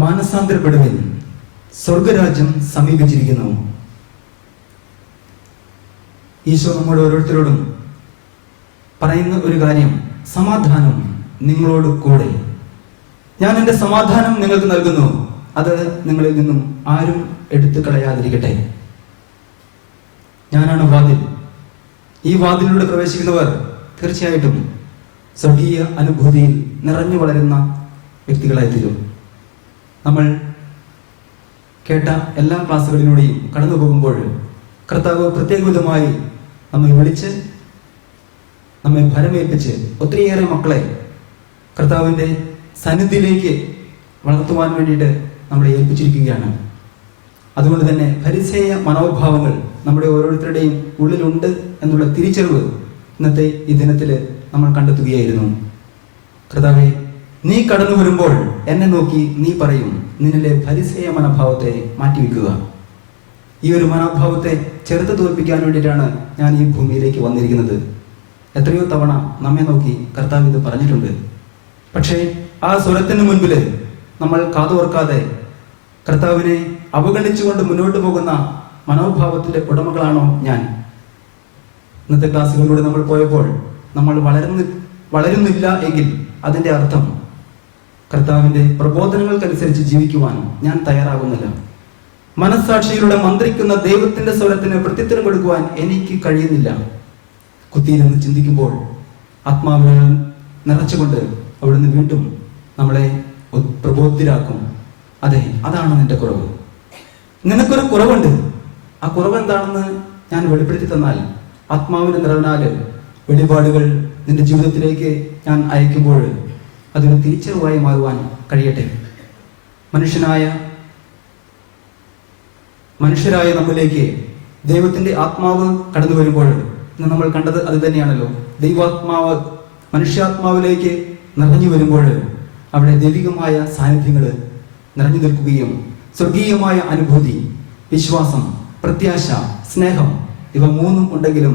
മാനസാന്തരപ്പെടുവിൻ, സ്വർഗരാജ്യം സമീപിച്ചിരിക്കുന്നു. ഈശോ നമ്മുടെ ഓരോരുത്തരോടും പറയുന്ന ഒരു കാര്യം, സമാധാനം നിങ്ങളോട് കൂടെ, ഞാൻ എൻ്റെ സമാധാനം നിങ്ങൾക്ക് നൽകുന്നു, അത് നിങ്ങളിൽ നിന്നും ആരും എടുത്തു കളയാതിരിക്കട്ടെ. ഞാനാണ് വാതിൽ. ഈ വാതിലിലൂടെ പ്രവേശിക്കുന്നവർ തീർച്ചയായിട്ടും സ്വർഗീയ അനുഭൂതിയിൽ നിറഞ്ഞു വളരുന്ന വ്യക്തികളായി തീരും. നമ്മൾ കേട്ട എല്ലാ ക്ലാസ്സുകളിലൂടെയും കടന്നു പോകുമ്പോൾ കർത്താവ് പ്രത്യേകവിധമായി നമ്മെ വിളിച്ച് നമ്മെ ഫലമേൽപ്പിച്ച് ഒത്തിരിയേറെ മക്കളെ കർത്താവിൻ്റെ സന്നിധിയിലേക്ക് വളർത്തുവാൻ വേണ്ടിയിട്ട് നമ്മളെ ഏൽപ്പിച്ചിരിക്കുകയാണ്. അതുകൊണ്ട് തന്നെ ഫരിസേയ മനോഭാവങ്ങൾ നമ്മുടെ ഓരോരുത്തരുടെയും ഉള്ളിലുണ്ട് എന്നുള്ള തിരിച്ചറിവ് ഇന്നത്തെ ഈ ദിനത്തിൽ നമ്മൾ കണ്ടെത്തുകയായിരുന്നു. കർത്താവേ, നീ കടന്നു വരുമ്പോൾ എന്നെ നോക്കി നീ പറയും, നിന്നിലെ ഫരിസേയ മനോഭാവത്തെ മാറ്റിവെക്കുക. ഈ ഒരു മനോഭാവത്തെ ചെറുത്ത് തോൽപ്പിക്കാൻ വേണ്ടിയിട്ടാണ് ഞാൻ ഈ ഭൂമിയിലേക്ക് വന്നിരിക്കുന്നത്. എത്രയോ തവണ നമ്മെ നോക്കി കർത്താവ് ഇത് പറഞ്ഞിട്ടുണ്ട്. പക്ഷേ ആ സ്വരത്തിന് മുൻപിൽ നമ്മൾ കാതോർക്കാതെ കർത്താവിനെ അവഗണിച്ചുകൊണ്ട് മുന്നോട്ട് പോകുന്ന മനോഭാവത്തിന്റെ ഉടമകളാണോ ഞാൻ? ഇന്നത്തെ ക്ലാസ്സുകളിലൂടെ നമ്മൾ പോയപ്പോൾ നമ്മൾ വളരുന്നില്ല എങ്കിൽ അതിന്റെ അർത്ഥം കർത്താവിന്റെ പ്രബോധനങ്ങൾക്കനുസരിച്ച് ജീവിക്കുവാൻ ഞാൻ തയ്യാറാകുന്നില്ല. മനസ്സാക്ഷിയിലൂടെ മന്ത്രിക്കുന്ന ദൈവത്തിന്റെ സ്വരത്തിന് പ്രത്യുത്തരം കൊടുക്കുവാൻ എനിക്ക് കഴിയുന്നില്ല. കുത്തിയിരുന്ന് ചിന്തിക്കുമ്പോൾ ആത്മാവിനെ നിറച്ചുകൊണ്ട് അവിടുന്ന് വീണ്ടും നമ്മളെ പ്രബോധിതരാക്കും. അതെ, അതാണ് നിന്റെ കുറവ്. നിനക്കൊരു കുറവുണ്ട്. ആ കുറവ് എന്താണെന്ന് ഞാൻ വെളിപ്പെടുത്തി തന്നാൽ, ആത്മാവിന്റെ നിറവിനാല് വെളിപാടുകൾ നിന്റെ ജീവിതത്തിലേക്ക് ഞാൻ അയക്കുമ്പോൾ അതൊരു തിരിച്ചറിവായി മാറുവാൻ കഴിയട്ടെ. മനുഷ്യരായ നമ്മളിലേക്ക് ദൈവത്തിന്റെ ആത്മാവ് കടന്നു വരുമ്പോൾ ഇന്ന് നമ്മൾ കണ്ടത് അത് തന്നെയാണല്ലോ. ദൈവാത്മാവ് മനുഷ്യാത്മാവിലേക്ക് നിറഞ്ഞു വരുമ്പോൾ അവിടെ ദൈവികമായ സാന്നിധ്യങ്ങൾ നിറഞ്ഞു നിൽക്കുകയും സ്വർഗീയമായ അനുഭൂതി, വിശ്വാസം, പ്രത്യാശ, സ്നേഹം, ഇവ മൂന്നും ഉണ്ടെങ്കിലും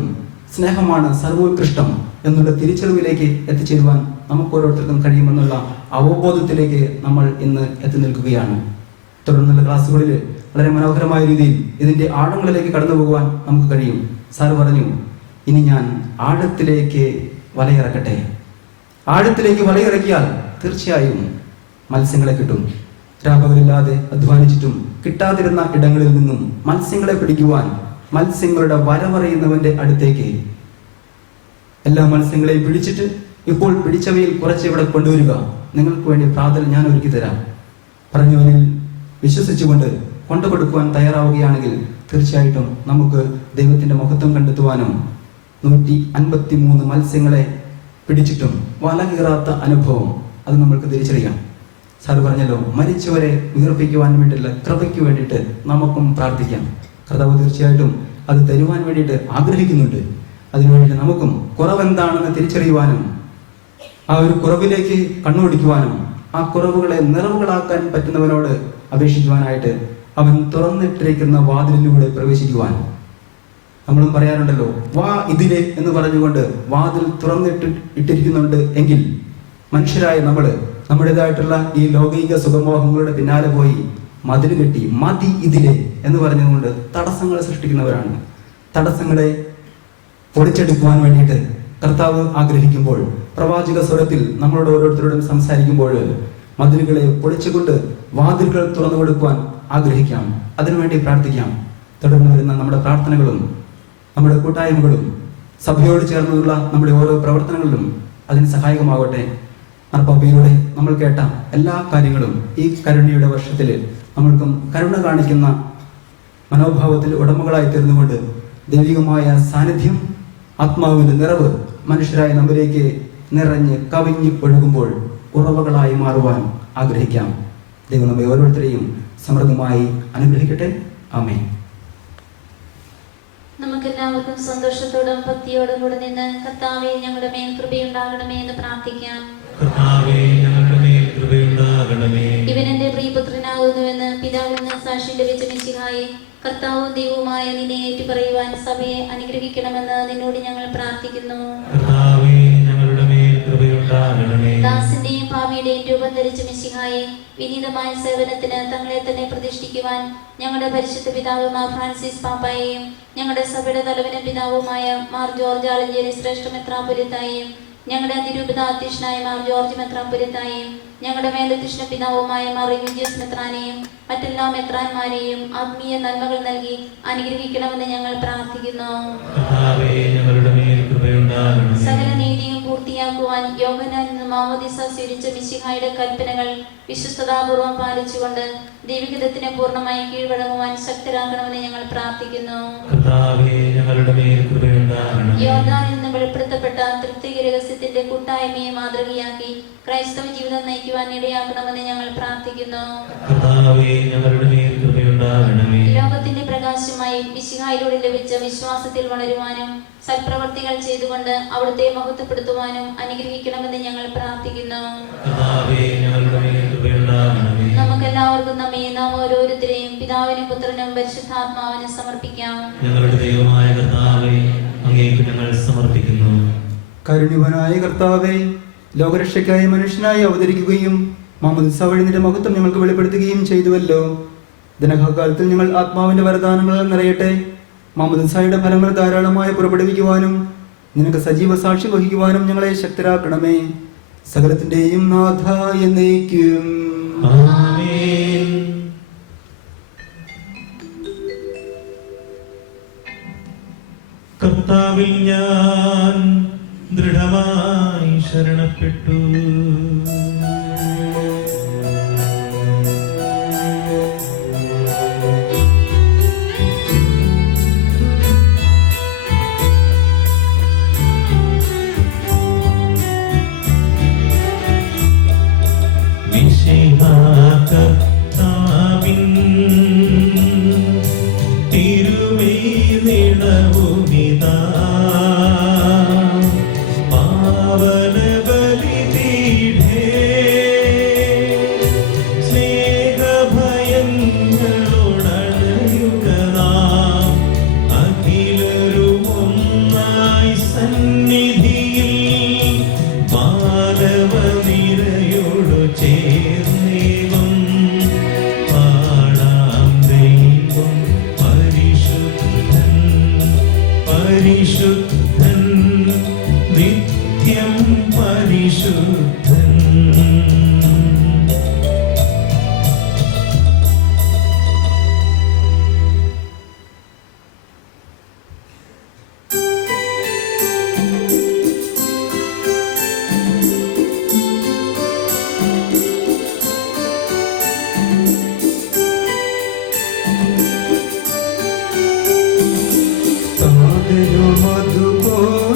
സ്നേഹമാണ് സർവോത്കൃഷ്ടം എന്നുള്ള തിരിച്ചറിവിലേക്ക് എത്തിച്ചേരുവാൻ നമുക്ക് ഓരോരുത്തർക്കും കഴിയുമെന്നുള്ള അവബോധത്തിലേക്ക് നമ്മൾ ഇന്ന് എത്തി നിൽക്കുകയാണ്. തുടർന്നുള്ള ക്ലാസ്സുകളിൽ വളരെ മനോഹരമായ രീതിയിൽ ഇതിന്റെ ആഴങ്ങളിലേക്ക് കടന്നു പോകുവാൻ നമുക്ക് കഴിയും. സാർ പറഞ്ഞു, ഇനി ഞാൻ ആഴത്തിലേക്ക് വലയിറക്കട്ടെ. ആഴത്തിലേക്ക് വലയിറക്കിയാൽ തീർച്ചയായും മത്സ്യങ്ങളെ കിട്ടും. രാപകലില്ലാതെ അധ്വാനിച്ചിട്ടും കിട്ടാതിരുന്ന ഇടങ്ങളിൽ നിന്നും മത്സ്യങ്ങളെ പിടിക്കുവാൻ മത്സ്യങ്ങളുടെ വരവറിയുന്നവന്റെ അടുത്തേക്ക് എല്ലാ മത്സ്യങ്ങളെയും പിടിച്ചിട്ട് ഇപ്പോൾ പിടിച്ചവയിൽ കുറച്ച് ഇവിടെ കൊണ്ടുവരിക, നിങ്ങൾക്ക് വേണ്ടി പ്രാർത്ഥന ഞാൻ ഒരുക്കി തരാം പറഞ്ഞവനിൽ വിശ്വസിച്ചുകൊണ്ട് കൊണ്ടുകൊടുക്കുവാൻ തയ്യാറാവുകയാണെങ്കിൽ തീർച്ചയായിട്ടും നമുക്ക് ദൈവത്തിന്റെ മഹത്വം കണ്ടെത്തുവാനും 153 മത്സ്യങ്ങളെ പിടിച്ചിട്ടും വല കീറാത്ത അനുഭവം അത് നമ്മൾക്ക് തിരിച്ചറിയാം. സാർ പറഞ്ഞല്ലോ, മരിച്ചവരെ ഉയർപ്പിക്കുവാൻ വേണ്ടിയിട്ടുള്ള കൃപയ്ക്ക് വേണ്ടിയിട്ട് നമുക്കും പ്രാർത്ഥിക്കാം. കർത്താവ് തീർച്ചയായിട്ടും അത് തരുവാൻ വേണ്ടിയിട്ട് ആഗ്രഹിക്കുന്നുണ്ട്. അതിനുവേണ്ടി നമുക്കും കുറവെന്താണെന്ന് തിരിച്ചറിയുവാനും ആ ഒരു കുറവിലേക്ക് കണ്ണോടിക്കുവാനും ആ കുറവുകളെ നിറവുകളാക്കാൻ പറ്റുന്നവനോട് അപേക്ഷിക്കുവാനായിട്ട് അവൻ തുറന്നിട്ടിരിക്കുന്ന വാതിലിലൂടെ പ്രവേശിക്കുവാൻ. നമ്മളും പറയാറുണ്ടല്ലോ, വാ ഇതിലെ എന്ന് പറഞ്ഞുകൊണ്ട് വാതിൽ ഇട്ടിരിക്കുന്നുണ്ട് എങ്കിൽ മനുഷ്യരായ നമ്മുടേതായിട്ടുള്ള ഈ ലൗകിക സുഖമോഹങ്ങളുടെ പിന്നാലെ പോയി മതിൽ കെട്ടി മതി ഇതിലെ എന്ന് പറഞ്ഞുകൊണ്ട് തടസ്സങ്ങളെ സൃഷ്ടിക്കുന്നവരാണ്. തടസ്സങ്ങളെ പൊടിച്ചെടുക്കുവാൻ വേണ്ടിയിട്ട് കർത്താവ് ആഗ്രഹിക്കുമ്പോൾ പ്രവാചക സ്വരത്തിൽ നമ്മളോട് ഓരോരുത്തരോടും സംസാരിക്കുമ്പോൾ മതിലുകളെ പൊളിച്ചുകൊണ്ട് വാതിലുകൾ തുറന്നു കൊടുക്കുവാൻ ആഗ്രഹിക്കാം. അതിനുവേണ്ടി പ്രാർത്ഥിക്കാം. തുടർന്ന് വരുന്ന നമ്മുടെ പ്രാർത്ഥനകളും നമ്മുടെ കൂട്ടായ്മകളും സഭയോട് ചേർന്നുള്ള നമ്മുടെ ഓരോ പ്രവർത്തനങ്ങളിലും അതിന് സഹായകമാകട്ടെ. മാർപ്പാപ്പയിലൂടെ നമ്മൾ കേട്ട എല്ലാ കാര്യങ്ങളും ഈ കരുണയുടെ വർഷത്തിൽ നമ്മൾക്കും കരുണ കാണിക്കുന്ന മനോഭാവത്തിൽ ഉടമകളായി തീർന്നുകൊണ്ട് ദൈവികമായ സാന്നിധ്യം, ആത്മാവിന്റെ നിറവ് മനുഷ്യരായ നമ്മിലേക്ക് നിറഞ്ഞ് കവിഞ്ഞ് ഒഴുകുമ്പോൾ ഉറവകളായി മാറുവാൻ ആഗ്രഹിക്കാം. ദൈവം നമ്മെ ഓരോരുത്തരെയും സമൃദ്ധമായി അനുഗ്രഹിക്കട്ടെ. ആമേൻ. നമുക്കെല്ലാവർക്കും സന്തോഷത്തോടും ഭക്തിയോടും കൂടെ നിന്ന് കർത്താവേ ഞങ്ങളുടെ മേൽ കൃപയുണ്ടാകണമേ എന്ന് പ്രാർത്ഥിക്കാം. ഇവൻ എന്റെ പ്രിയപുത്രനാകുന്നുവെന്ന് പിതാവിൽ നിന്ന് സാക്ഷി ലഭിച്ച മിശിഹായെ, കർത്താവും ദൈവവുമായ നിന്നെ ഏറ്റുപറയുവാൻ സഭയെ അനുഗ്രഹിക്കണമെന്ന് നിന്നോട് ഞങ്ങൾ പ്രാർത്ഥിക്കുന്നു. ദാസന്റെയും പാപിയുടെയും രൂപം ധരിച്ച മിശിഹായെ, വിനീതമായ സേവനത്തിന് തങ്ങളെ തന്നെ പ്രതിഷ്ഠിക്കുവാൻ ഞങ്ങളുടെ പരിശുദ്ധ പിതാവ് മാർ ഫ്രാൻസിസ് പാപ്പായെയും ഞങ്ങളുടെ സഭയുടെ തലവനും പിതാവുമായ മാർ ജോർജ് ആലഞ്ചേരി ശ്രേഷ്ഠ മെത്രാപ്പൊലീത്തായെയും ഞങ്ങളുടെ അതിരൂപത അധ്യക്ഷനായ മാർ ജോർജ് മെത്രാപ്പൊലീത്തായെയും ഞങ്ങളുടെ മേലധ്യക്ഷന പിതാവുമായ മാർ റിമിജിയസ് മെത്രാനെയും മറ്റെല്ലാ മെത്രാന്മാരെയും ആത്മീയ നന്മകൾ നൽകി അനുഗ്രഹിക്കണമെന്ന് ഞങ്ങൾ പ്രാർത്ഥിക്കുന്നു. സകല നീതിയും പൂർത്തിയാക്കുവാൻ യോഹന്നാൻ നിന്ന് മാമോദീസ സ്വീകരിച്ച മിശിഹായുടെ കൽപ്പനകൾ വിശ്വസ്തതാപൂർവം പാലിച്ചുകൊണ്ട് ദൈവഹിതത്തിന് പൂർണ്ണമായി കീഴ്വഴങ്ങുവാൻ ശക്തരാക്കണമെന്ന് ഞങ്ങൾ പ്രാർത്ഥിക്കുന്നു. യോർദാനിൽ നിന്ന് വെളിപ്പെടുത്തപ്പെട്ട തൃപ്തിക രഹസ്യത്തിന്റെ കൂട്ടായ്മയെ മാതൃകയാക്കി ക്രൈസ്തവ ജീവിതം നയിക്കുവാൻ ഇടയാക്കണമെന്ന് ഞങ്ങൾ പ്രാർത്ഥിക്കുന്നു. ലോകത്തിന്റെ പ്രകാശമായി മിശിഹായിലൂടെ ലഭിച്ച വിശ്വാസത്തിൽ വളരുവാനും സൽപ്രവർത്തികൾ ചെയ്തുകൊണ്ട് അവിടുത്തെ മഹത്വപ്പെടുത്തുവാനും അനുഗ്രഹിക്കണമെന്ന് ഞങ്ങൾ പ്രാർത്ഥിക്കുന്നു. നമുക്കെല്ലാവർക്കും നമ്മെ നാം ഓരോരുത്തരെയും പിതാവിനും പുത്രനും പരിശുദ്ധാത്മാവിനും സമർപ്പിക്കാം. ഞങ്ങളുടെ ദൈവമായ കർത്താവേ, അങ്ങേക്ക് ഞങ്ങൾ സമർപ്പിക്കുന്നു. കാരുണ്യവാനായ കർത്താവേ, ലോകരക്ഷയ്ക്കായി മനുഷ്യനായി അവതരിക്കുകയും മാമോദീസ വഴി നിന്റെ മഹത്വം ഞങ്ങൾക്ക് വെളിപ്പെടുത്തുകയും ചെയ്തുവല്ലോ. ദിനകാലത്തിൽ ഞങ്ങൾ ആത്മാവിന്റെ വരദാനങ്ങൾ നിറയട്ടെ. മാമോദീസയുടെ ഫലങ്ങൾ ധാരാളമായി പുറപ്പെടുവിക്കുവാനും നിനക്ക് സജീവ സാക്ഷ്യം വഹിക്കുവാനും ഞങ്ങളെ ശക്തരാക്കണമേ. സകലത്തിന്റെയും നാഥ എന്നേക്കും. ആമേൻ. കർത്താവിൽ ഞാൻ ദൃഢമായി ശരണപ്പെട്ടു.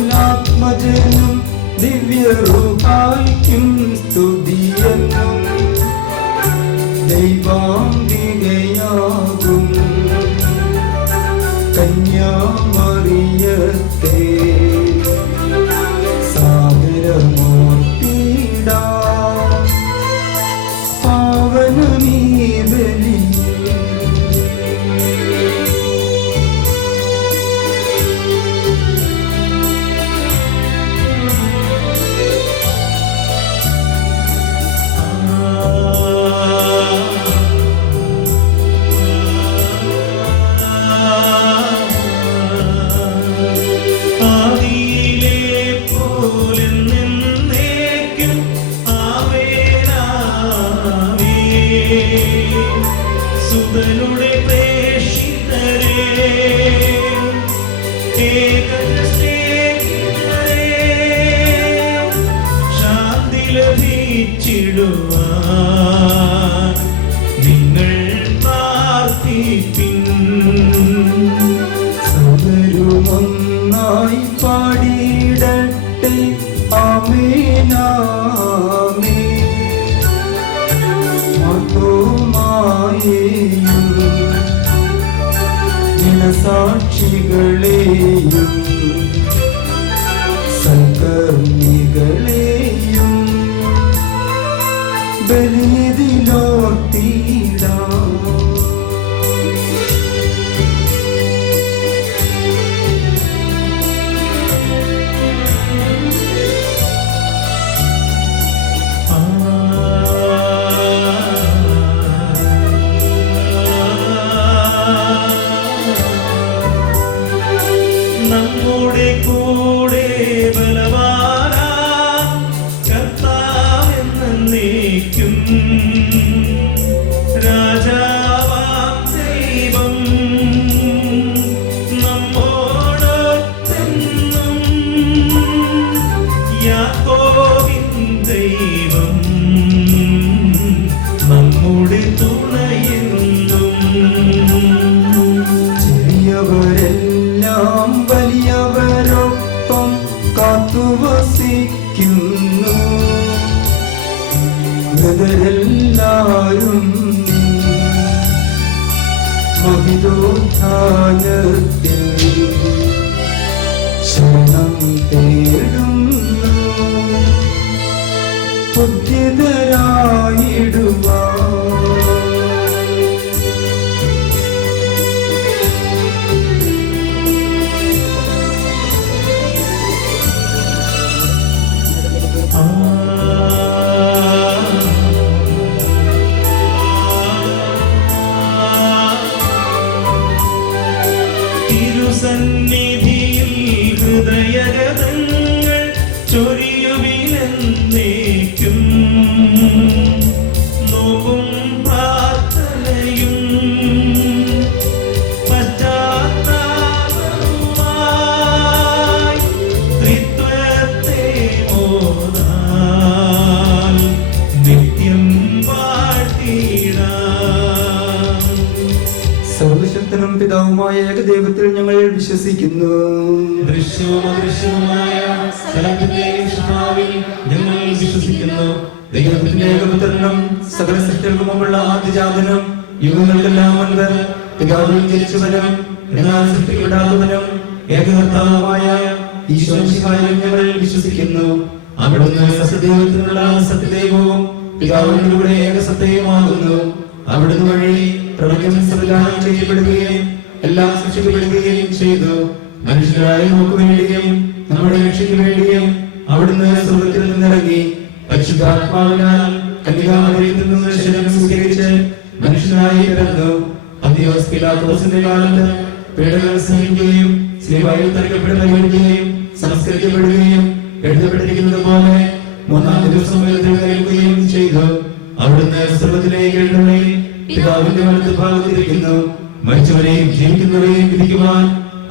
മധുപോലാത്മജനും ദിവ്യരൂപായ്ക്കും സ്തുതിയെന്നും ദൈവാംബികയാകും കന്യാമറിയത്തെ സാഗരമൂർത്തിടാ പാവനമീ ബലി. ആദി രാജാവാം ദൈവം നമ്മോടൊത്തെന്നും, യാക്കോബിൻ ദൈവം നമ്മുടെ തുണയെന്നും. ചെറിയവരെല്ലാം വലിയവരൊപ്പം കാത്തുവസിക്കുന്നു, മൃതരെല്ലാരും മഹിതോത്ഥാനത്തിൽ ശരണം തേടുന്നു, ഉദ്യതരായിടുവാൻ. തിരുസന്നിധിയിൽ ഹൃദയഗതങ്ങൾ ചൊരിയുവിലെന്നേക്കും, നോവും പ്രാർത്ഥനയും പശ്ചാത്താപവുമായി ത്രിത്വത്തെ ഓതാൽ നിത്യം വാഴ്ത്തിടാം. സർവശക്തനും പിതാവുമായ ഏകദൈവത്തിൽ ഞങ്ങൾ വിശ്വസിക്കുന്നു. ദൃശ്യവും അദൃശ്യവുമായ സകലത്തിന്റെയും സൃഷ്ടാവിൽ ഞങ്ങൾ വിശ്വസിക്കുന്നു. ദൈവത്തിന്റെ ഏകപുത്രനും സകല സൃഷ്ടികൾക്കും മുമ്പുള്ള ആദ്യജാതനും യുഗങ്ങൾക്കെല്ലാം മുൻപ് പിതാവിൽ ജനിച്ചവനും എന്നാൽ സൃഷ്ടിക്കപ്പെടാത്തവനും ഏകകർത്താവുമായ ഈശോ മിശിഹായിൽ ഞങ്ങൾ വിശ്വസിക്കുന്നു. അവിടുന്ന് സത്യദൈവത്തിനുള്ള സത്യദൈവവും പിതാവിനോടുകൂടെ ഏകസത്യവുമാകുന്നു. അവിടുന്ന് വഴി പ്രപഞ്ചം സംവിധാനം ചെയ്യപ്പെടുകയും എല്ലാം സൃഷ്ടിക്കപ്പെടുകയും ചെയ്തു. മനുഷ്യരായ നമുക്ക് വേണ്ടിയും നമ്മുടെ രക്ഷയ്ക്ക് വേണ്ടിയും അവിടുന്ന് സ്വർഗ്ഗത്തിൽ നിന്നിറങ്ങി പരിശുദ്ധാത്മാവിനാൽ കന്യകാമറിയത്തിൽ നിന്ന് ശരീരം സ്വീകരിച്ച് മനുഷ്യനായി പിറന്നു. പന്തിയോസ് പീലാത്തോസിന്റെ കാലത്ത് പീഡകൾ സഹിക്കുകയും സ്ലീബായിൽ തറയ്ക്കപ്പെടുകയും സംസ്കരിക്കപ്പെടുകയും എഴുതപ്പെട്ടിരിക്കുന്നത് പോലെ മൂന്നാം ദിവസം എഴുന്നേൽക്കുകയും ചെയ്തു. അവിടുന്ന് സ്വർഗ്ഗത്തിലേക്ക് എഴുന്നള്ളി പിതാവിന്റെ വലത്ത് ഭാഗത്തിരിക്കുന്നു. മരിച്ചവരെയും ജീവിക്കുന്നവരെയും വിധിക്കുവാൻ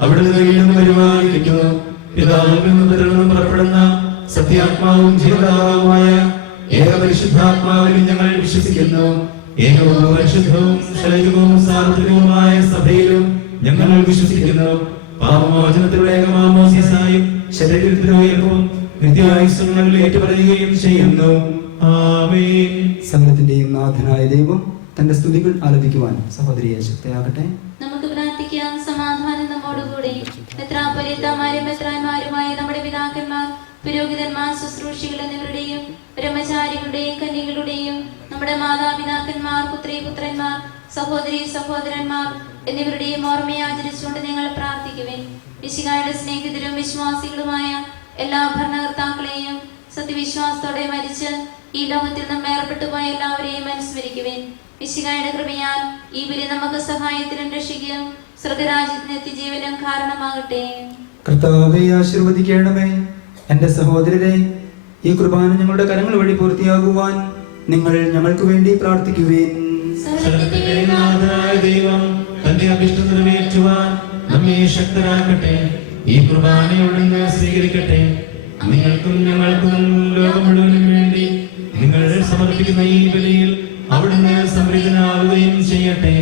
അവിടുന്ന് വീണ്ടും വരുവാനിരിക്കുന്നു. പിതാവിൽ നിന്നും പുറപ്പെടുന്ന സത്യാത്മാവും ജീവദാതാവുമായ ഏകപരിശുദ്ധാത്മാവിൽ ഞങ്ങൾ വിശ്വസിക്കുന്നു. ഏകവും പരിശുദ്ധവും ശൈലവും സാർവത്രികവുമായ സഭയിലും ഞങ്ങൾ വിശ്വസിക്കുന്നു. പാപമോചനത്തിലുള്ള ഏകമാമോസിസായും ശരീരത്തിന്റെ ഉയർപ്പും നിത്യായുസ്സും ഞങ്ങൾ ഏറ്റുപറയുകയും ചെയ്യുന്നു. ആമേൻ. സംഘത്തിന്റെയും നാഥനായ ദൈവം തന്റെ സ്തുതികൾ ആലപിക്കുവാൻ സഹോദരിയെ ശക്തയാകട്ടെ. നമുക്ക് പ്രാർത്ഥിക്കാം. സമാധാനം നമ്മോടുകൂടി. മെത്രാപ്പൊലീത്തമാരും മെത്രാന്മാരുമായ നമ്മുടെ പിതാക്കന്മാർ, പുരോഹിതന്മാർ, ശുശ്രൂഷികൾ എന്നിവരുടെയും ബ്രഹ്മചാരികളുടെയും കന്യകളുടെയും നമ്മുടെ മാതാപിതാക്കന്മാർ, പുത്രീപുത്രന്മാർ, സഹോദരി സഹോദരന്മാർ എന്നിവരുടെയും ഓർമ്മയെ ആചരിച്ചുകൊണ്ട് നിങ്ങൾ പ്രാർത്ഥിക്കുവിൻ. മിശിഹായുടെ സ്നേഹിതരും വിശ്വാസികളുമായ എല്ലാ ഭരണകർത്താക്കളെയും സത്യവിശ്വാസത്തോടെ മരിച്ച് ഈ ലോകത്തിൽ നിന്ന് ഏർപ്പെട്ടു പോയ എല്ലാവരെയും അനുസ്മരിക്കുവിൻ. മിശിഹായുടെ കൃപയാൽ ഈ ബലി നമുക്ക് സഹായത്തിനും രക്ഷിക്കും സ്വർഗരാജ്യത്തിന് എത്തിജീവനും കാരണമാകട്ടെ. കർത്താവേ ആശീർവദിക്കണമേ. എന്റെ സഹോദരരെ, ഈ കുർബാന ഞങ്ങളുടെ കരങ്ങൾ വഴി പൂർത്തിയാകുവാൻ നിങ്ങൾ ഞങ്ങൾക്ക് വേണ്ടി പ്രാർത്ഥിക്കുവേൻ. സകലത്തിന്റെ നാഥനായ ദൈവം തന്റെ അഭിഷ്ടം നിറവേറ്റുവാൻ നമ്മെ ശക്തരാക്കട്ടെ. ഈ കുർബാനയോടെ സ്വീകരിക്കട്ടെ. നിങ്ങൾക്കും ഞങ്ങൾക്കും ലോകം മുഴുവനും വേണ്ടി നിങ്ങൾ സമർപ്പിക്കുന്ന ഈ ബലിയിൽ അവിടുന്ന് സംപ്രീതനാവുകയും ചെയ്യട്ടെ.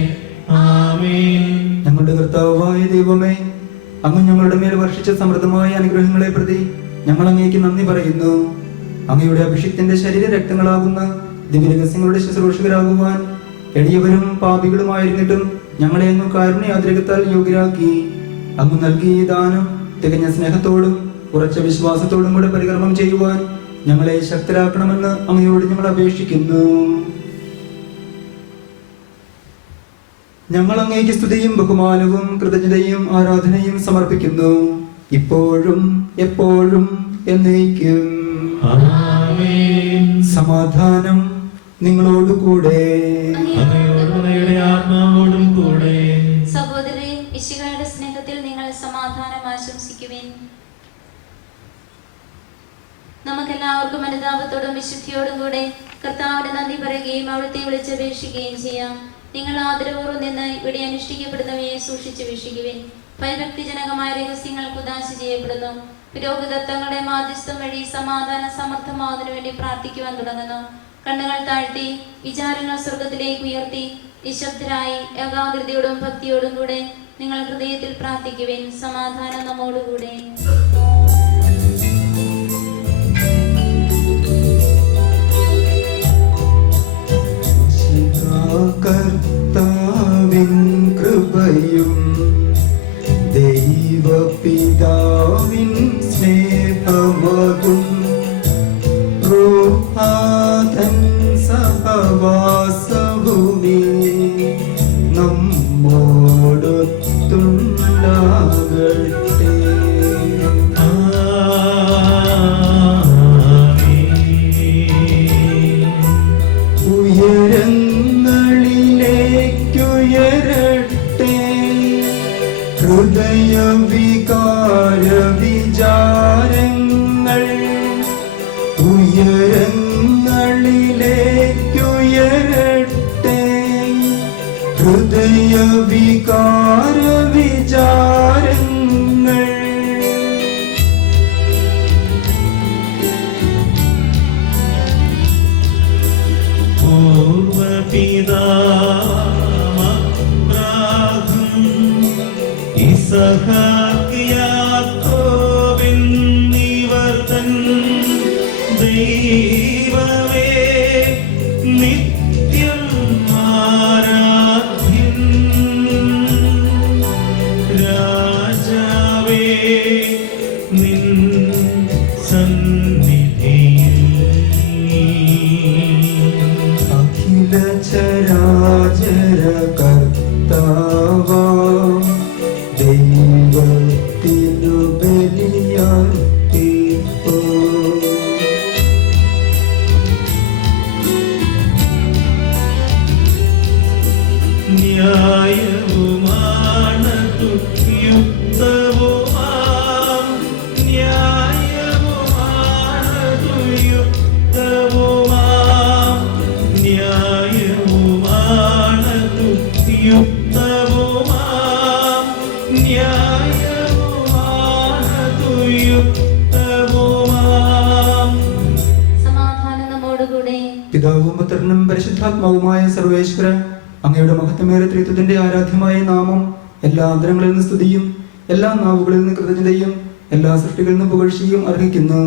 ആമേൻ. ഞങ്ങളുടെ കർത്താവായ ദൈവമേ, അങ്ങ് ഞങ്ങളുടെ മേൽ വർഷിച്ച സമൃദ്ധമായ അനുഗ്രഹങ്ങളെ പ്രതി ഞങ്ങൾ അങ്ങേക്ക് നന്ദി പറയുന്നു. അങ്ങയുടെ അഭിഷിക്തന്റെ ശരീര രക്തങ്ങളാകുന്ന ദിവ്യരഹസ്യങ്ങളുടെ ശുശ്രൂഷകരാകുവാൻ എളിയവരും പാപികളുമായിരുന്നിട്ടും ഞങ്ങളെ അങ്ങ് കാരുണ്യാതിരകത്താൽ യോഗ്യരാക്കി. അങ്ങ് നൽകിയ ഈ ദാനം തികഞ്ഞ സ്നേഹത്തോടും ഉറച്ച വിശ്വാസത്തോടും കൂടെ പരികർമ്മം ചെയ്യുവാൻ ഞങ്ങളെ ശക്തരാക്കണമെന്ന് അങ്ങയോട് ഞങ്ങൾ അപേക്ഷിക്കുന്നു. ഞങ്ങൾ അങ്ങേക്ക് സ്തുതിയും ബഹുമാനവും കൃതജ്ഞതയും ആരാധനയും സമർപ്പിക്കുന്നു, ഇപ്പോഴും എപ്പോഴും എന്നേക്കും. ആമേൻ. സമാധാനം നിങ്ങളോടുകൂടെ. അങ്ങയുടെ ആത്മാവോടും കൂടെ. സഹോദരരെ, മിശിഹായുടെ സ്നേഹത്തിൽ നിങ്ങൾ സമാധാനം ആശംസിക്കുവിൻ. നമുക്കെല്ലാം എല്ലാവർക്കും അനുതാപത്തോടും വിശുദ്ധിയോടും കൂടെ കർത്താവിന് നന്ദി പറയുകയും അവിടുത്തെ വിളിച്ചപേക്ഷിക്കുകയും ചെയ്യാം. നിങ്ങൾ ആദരപൂർവ്വം നിന്ന് ഇവിടെ അനുഷ്ഠിക്കപ്പെടുന്നവയെ സൂക്ഷിച്ചു വീക്ഷിക്കുവിൻ. ഭയഭക്തിജനകമായ രഹസ്യങ്ങൾ ഉദാശ ചെയ്യപ്പെടുന്നു. പുരോഹിതത്വങ്ങളുടെ മാധ്യസ്ഥം വഴി സമാധാന സമർത്ഥമാകുന്നതിനു വേണ്ടി പ്രാർത്ഥിക്കുവാൻ തുടങ്ങുന്നു. കണ്ണുകൾ താഴ്ത്തി വിചാരങ്ങൾ സ്വർഗത്തിലേക്ക് ഉയർത്തി നിശബ്ദരായി ഏകാഗ്രതയോടും ഭക്തിയോടും കൂടെ നിങ്ങൾ ഹൃദയത്തിൽ പ്രാർത്ഥിക്കുവിൻ. സമാധാനം നമ്മോടുകൂടെ. കർത്താവിൻ കൃപയും ദൈവപിതാവിൻ സ്നേഹമതും റൂഹാതൻ സഹവാസവുമേ നമ്മോടൊത്തുണ്ടാകട്ടെ. ഉയരങ്ങളിലേക്കുയരട്ടെ ഹൃദയവികാര വിചാരങ്ങൾ. ഉയരങ്ങളിലേക്കുയരട്ടെ ഹൃദയവികാര വിചാരങ്ങൾ. പൂർവപിതാമബ്രാഹം ഇസഹാക്ക് യാക്കോബ് എന്നിവർ തൻ ദൈവമേ നിത്യം ആരാധ്യൻ. രാജാവേ നിൻ സന്നിധിയിൽ അഖില ചരാചര കർത്താവാം ദൈവത്തിനു ബലിയർപ്പിപ്പൂ. ന്യായവുമാണതു യുക്തവുമാം. ന്യായവുമാണതു യുക്തവുമാം. ന്യായവുമാണതു യുക്തവുമാം. ന്യായവുമാണതു യുക്തവുമാം. സമാധാനം നമ്മോടുകൂടെ. പിതാവും പുത്രനും പരിശുദ്ധാത്മാവുമായ സർവേശ്വര, അങ്ങയുടെ മഹത്വമേറെ ത്രിത്വത്തിന്റെ ആരാധ്യമായ നാമം എല്ലാ ആദരങ്ങളിൽ നിന്ന് സ്തുതിയും എല്ലാ നാവുകളിൽ നിന്ന് കൃതജ്ഞതയും എല്ലാ സൃഷ്ടികളിൽ നിന്ന് പുകഴ്ചയും അർഹിക്കുന്നു.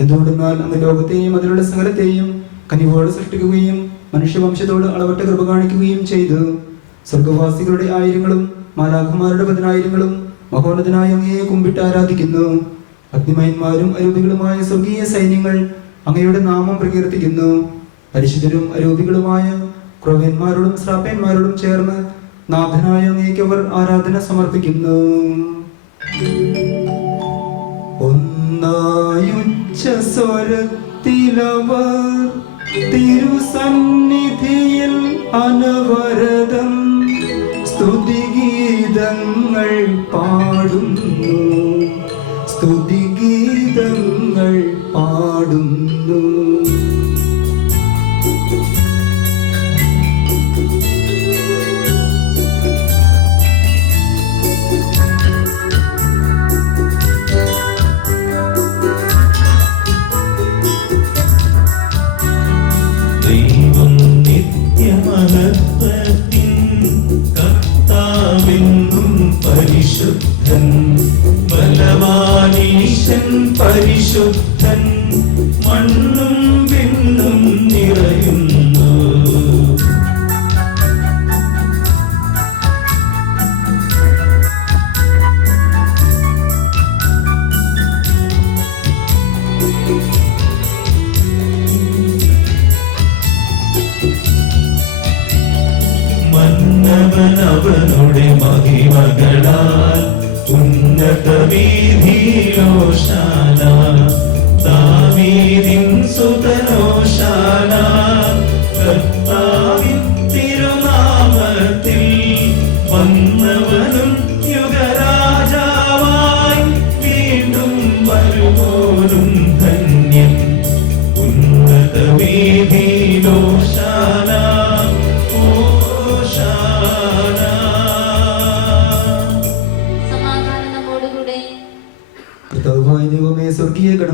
എന്തുകൊണ്ടെന്നാൽ അങ്ങ് ലോകത്തെയും അതിലുള്ള സകലത്തെയും കനിവോട് സൃഷ്ടിക്കുകയും മനുഷ്യവംശത്തോട് അളവറ്റ കൃപ കാണിക്കുകയും ചെയ്തു. സ്വർഗവാസികളുടെ ആയിരങ്ങളും മാലാഖമാരുടെ 10,000 മഹോന്നതനായ അങ്ങയെ കുമ്പിട്ട് ആരാധിക്കുന്നു. അഗ്നിമയന്മാരും അരൂപികളുമായ സ്വർഗീയ സൈന്യങ്ങൾ അങ്ങയുടെ നാമം പ്രകീർത്തിക്കുന്നു. പരിശുദ്ധരും അരൂപികളുമായ ക്രവ്യന്മാരോടും ശ്രാപ്യന്മാരോടും ചേർന്ന് നാഥനായ അങ്ങേക്ക് അവർ ആരാധന സമർപ്പിക്കുന്നു. ഒന്നായുച്ച സ്വരത്തിലവർ തിരുസന്നിധിയിൽ അനവരതം സ്തുതിഗീതങ്ങൾ പാടുന്നു. സ്തുതിഗീതങ്ങൾ പാടുന്നു. ദൈവം നിത്യമഹത്വത്തിൻ കർത്താവെന്നും പരിശുദ്ധൻ. ബലവാനീശൻ പരിശുദ്ധൻ. മണ്ണും വിണ്ണും നിറയുന്നു. മന്നവനവനുടെ മഹിമകളാൽ ഉന്നത വീതിയിലോശാന. ദാവീദിൻ സുതനോശാന. കർത്താവിൻ തിരുനാമത്തിൽ വന്നവനും യുഗരാജാവായി വീണ്ടും വരുവോനും ധന്യൻ.